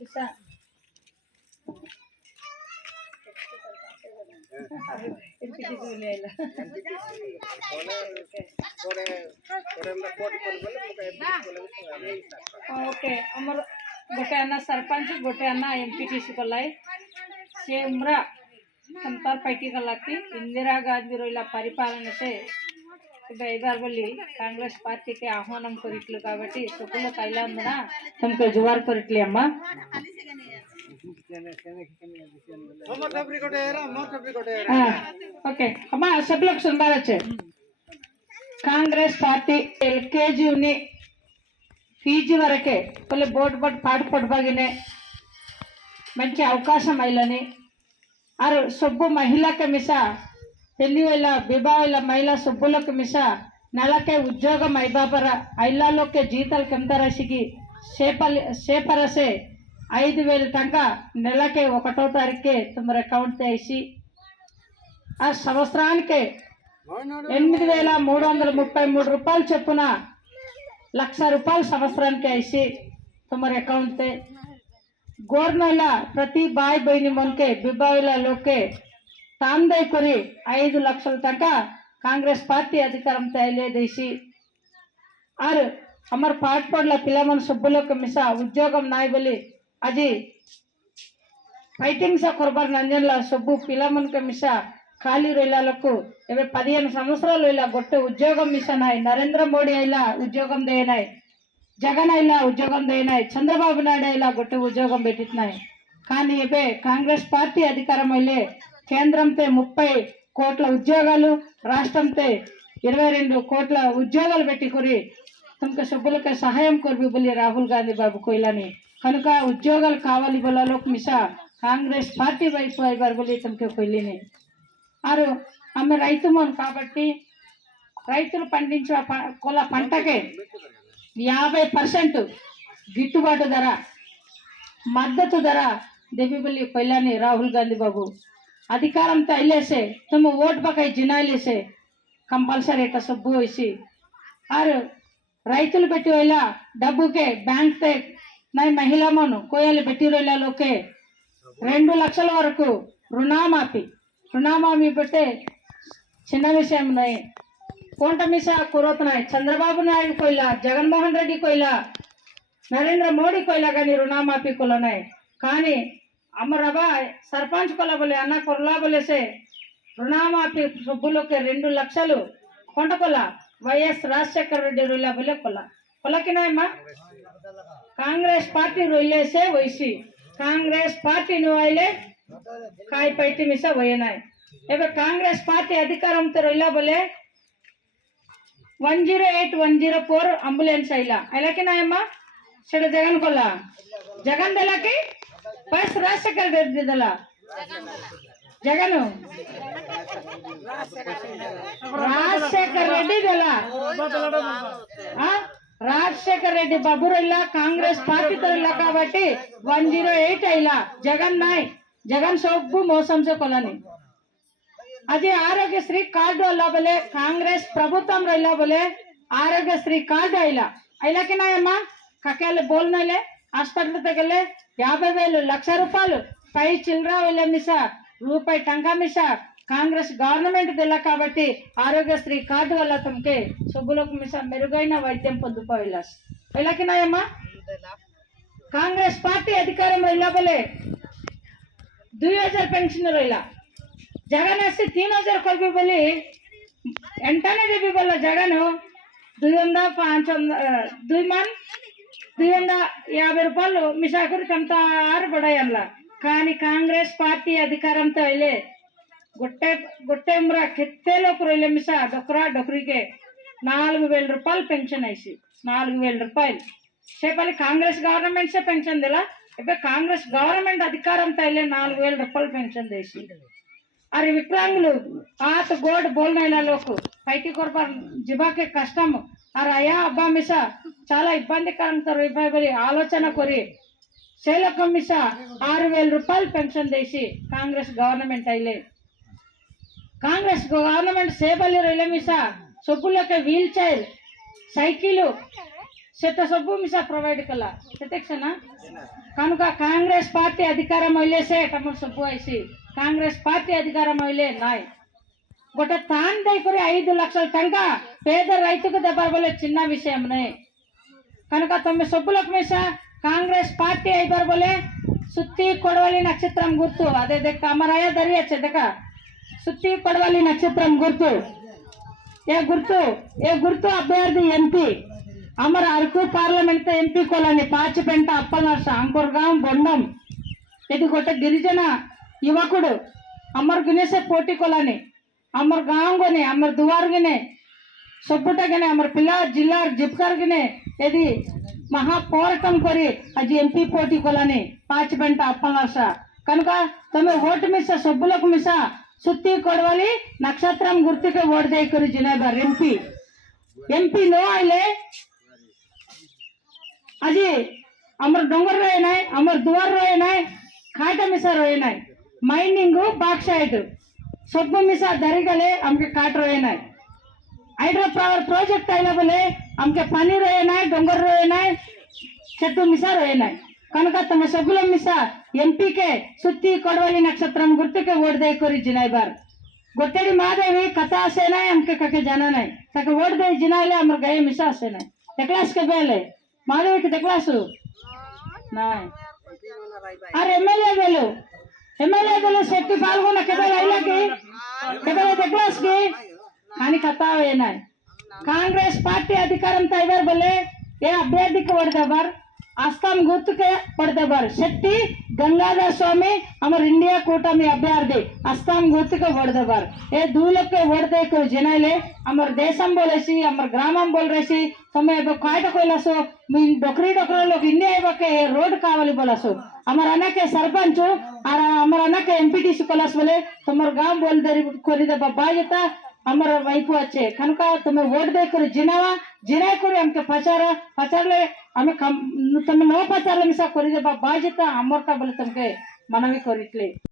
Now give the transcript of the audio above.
Okay अमर गोटे अन्ना सरपंच गोटे अन्ना MPTC कलाई सेम्रा संतार पैकी कलाकी इंदिरा गांधी रोइला परिपालन से इबार बोली कांग्रेस पार्टी के आह्वान करिट्लु काबट्टी सुकुल कैलांदना तुमको जुवार करिट्ली अम्मा ओके अम्मा सब लोग सुन बारे कांग्रेस पार्टी एलकेजी उन्नी पीजी वरके बोले बोट बोट पाठ पड़बागिने मंची अवकाशम आइलनी और सब्बु महिला के मिसा పెళ్లి వేళ వివాహ మహిళా సభ్యులకు మిసా నెలకే ఉద్యోగం ఐబాబర ఐలాలోకే జీతాలు కిందరాశికి సేపరసే 5,000 టంకా నెలకే 1వ తారీఖుకే तुम अकाउंट ऐसी ఆ సంవత్సరానికి 8,333 రూపాయలు చొప్పున 1,00,000 రూపాయలు సంవత్సరానికి ऐसी तुम अकाउंट గోర్నైలా ప్రతి బాయ్ బైని మనకే వివాహ లోకే तामदय करी 5 లక్షల टका कांग्रेस पार्टी अधिकार देसी और अमर पाठ पड़ला पिलमन सभ्युल मिसा उद्योगम नाय बोली अजी फाइटिंग सा करबार नंजनला सब्बु पिलमन के मिसा खाली रहिलालकु एबे 15 संवत्सरालु इला गोटे उद्योगम मिसा नाय नरेंद्र मोदी आइला उद्योगम दे नाय जगन आइला उद्योगम दे नाय चंद्रबाबु नायडू आइला गोटे उद्योगम बेटित नाय కానీ एबे कांग्रेस पार्टी अधिकार मैले కేంద్రంతో 30 కోట్ల ఉద్యోగాలు రాష్ట్రంతో 22 కోట్ల ఉద్యోగాలు పెట్టుకొని తమకు సభ్యులకు సహాయం కొర్బి బలి రాహుల్ గాంధీ బాబు కోయిలాని కనుక ఉద్యోగాలు కావాలి బలలోక్ మిసా కాంగ్రెస్ పార్టీ వైపు ఐబార్ బలి తమకు కోయిలిని ఆరు ఆమె రైతుమోన్ కాబట్టి రైతులు పండించే కొల పంటకే 50% గిట్టుబాటు ధర మద్దతు ధర देवी बली कोइलानी राहुल गांधी बाबू अधिकार से तुम वोट बकाई जिनाइले से कंपलसरी एट सब्बू वैसी और रैतुल बेटी वेला डब्बू के बैंक ते नई महिला मन कोयल बेटी रोला लोके 2 లక్షల వరకు రుణమాఫీ बटे చిన్న విషయం नहीं कोंट मिसा कुरोतना चंद्रबाबु नायडू कोइला जगनमोहन रेड्डी कोइला नरेंद्र मोदी कोइला गानी రుణమాఫీ कोला కానీ अमरबा सरपंच कोला बोले अन्ना कोरला बोले से ऋणमाफी सभ्युलों के 2 లక్షలు कोंट कोला వైఎస్ రాజశేఖర్ రెడ్డి रोला बोले कोला कोला कि नहीं माँ कांग्रेस पार्टी रोइले से वैसी कांग्रेस पार्टी नुआइले काय पैटी मिसा वये नाय एबे कांग्रेस पार्टी अधिकारम तो रोइला बोले 108 104 एंबुलेंस आइला कि नहीं माँ सेड जगन कोला जगन देला की बस राजशेखर रेड्डी दला जगन राजशेखर रेड्डी दला राजशेखर रेड्डी बाबू रहिला कांग्रेस पार्टी तो रहिला काबट्टी 108 आइला जगन नाय जगन सोब्बु मोसम से कोलानी अजे आरोग्यश्री कार्ड वाला बोले कांग्रेस प्रभुत्व रहिला बोले आरोग्यश्री कार्ड आइला कि नाय अम्मा ककेले बोल नले हास्पिटल तगले 50,000 1,00,000 రూపాయలు పై చిల్డ్రా వెళ్ళ మిసా రూపాయి టంకా మిసా కాంగ్రెస్ గవర్నమెంట్ దిల్ల కాబట్టి ఆరోగ్యశ్రీ కార్డు వల్ల తమకే సబ్బులకు మిసా మెరుగైన వైద్యం పొందుకోవాలస్ ఎలాకి నాయమ్మా కాంగ్రెస్ పార్టీ అధికారం ఇలా बोले 2000 पेंशन रहिला जगन से 3000 करबे बोली ಎಂಟನೇ देबी बोला जगन 250 రూపాయలు మిసాకురు కంతారు బడాయల్లా కానీ కాంగ్రెస్ పార్టీ అధికారంతో అయితే गोटे केते लोग रोले मिसा डोकरा डोकरी के 4,000 రూపాయలు पेंशन ऐसी 4,000 రూపాయలు से पहले कांग्रेस गवर्नमेंट से पेंशन दिला एबे कांग्रेस गवर्नमेंट अधिकारम तैले 4,000 రూపాయలు पेंशन देसी अरे विकलांगुलु आत गोड बोलना लोग पैटी कोरबार जिबा के कष्टम और अया अब्बा मिसा चाला इब्बंदिकरंतो बोली आलोचना कोरी सेलक मिसा 6,000 రూపాయలు पेंशन देसी कांग्रेस गवर्नमेंट अइले कांग्रेस गवर्नमेंट सेबली रहिले मिसा सबुले के व्हील चेयर साइकिल सेटा सबु मिसा प्रोवाइड कला सेटेक्सना कनुक कांग्रेस पार्टी अधिकार से तम सबू ऐसी कांग्रेस पार्टी अधिकार ना गोटे तान देकर 5 लक्षल टंका पेद रईत को दबार बोले चिन्ह विषय कनुक तुम सभ्युल मीसा कांग्रेस पार्टी अबार बोले सुत्ती कोडवली नक्षत्रम गुर्तु अदे देख अमराया दरिया देख सुत्ती कोडवली नक्षत्रम गुर्तु ये गुर्तु अभ्यर्थी एंपी अमर अरकू पार्लमेंट एंपी कोलोनी पाचिपेंट अप्पलनर्स अंकुरगांव बोंडम ఇది गोटे गिरिजन युवकुడు अमर गिनेसे पोटी कोलोनी अमर गांव गने अमर दुआर गने सब्बुटा गने अमर पिला जिला जिपकर गने यदि महा पोराटम करी आज एंपी पोटी कोलोनी पाचिपेंट अप्पलनर्स कनुक तमे वोट मिसा सब्बुలకు मिसा सुत्ती कोडवली नक्षत्रम गुर्तुके वोट दे करी जिनेबर एंपी नो आइले আজি अमर डोंगर रोए नाय अमर दुआर रोए नाय खाटा मिसा रोए नाय माइनिंग बाक्साइट सब मिसा दरिगले हमके काट रोए नाय हाइड्रो पावर प्रोजेक्ट आइला बोले हमके पानी रोए नाय डोंगर रोए नाय చెట్టు మిసా రోए नाय कनुक तम सभ्युल मिसा एंपी के सुत्ती कोडवली नक्षत्रम गुर्तुके वोट दे करी जिनाइबार गोटेडी मादेवी कथा से नाय हमके कके जाना नाय तके वोट दे जिनाइले हमर गए मिसा से नाय देखलास के बेले माधवी के देखलासु नाय अरे एमएलए बेलो सेट्टी पाल्गोना केबल आइला की केबल देखलास की हानि कथा वे नाय कांग्रेस पार्टी अधिकारम तैवार बोले ये अभ्यर्थी को वोट देबार आस्ताम गुर्तु के वोट देबार शेट्टी गंगाधर स्वामी अमर इंडिया कूटमी अभ्यर्थी आस्ताम गुर्तु के वोट देबार ये दूलों के वोट दे को जिनाइले अमर देशम बोलेसी अमर ग्रामम बोल रेसी तमे कायट कोइलासो मी डोकरी लोग इंडिया के रोड कावाली बोलासो अमर अना के सरपंच और अमर अना के एमपीटीसी कोलास बोले तमर गांव बोल देरी कोरी दे बाध्यता अमर वैपु अच्छे कनुक तुम्हें वोट दे कर जिनावा जिनाय करी हमके पचारले हमें तुम नो पचारले मिसा कोरी दे बाध्यता अमर का बोले तुमके मनवी करितले।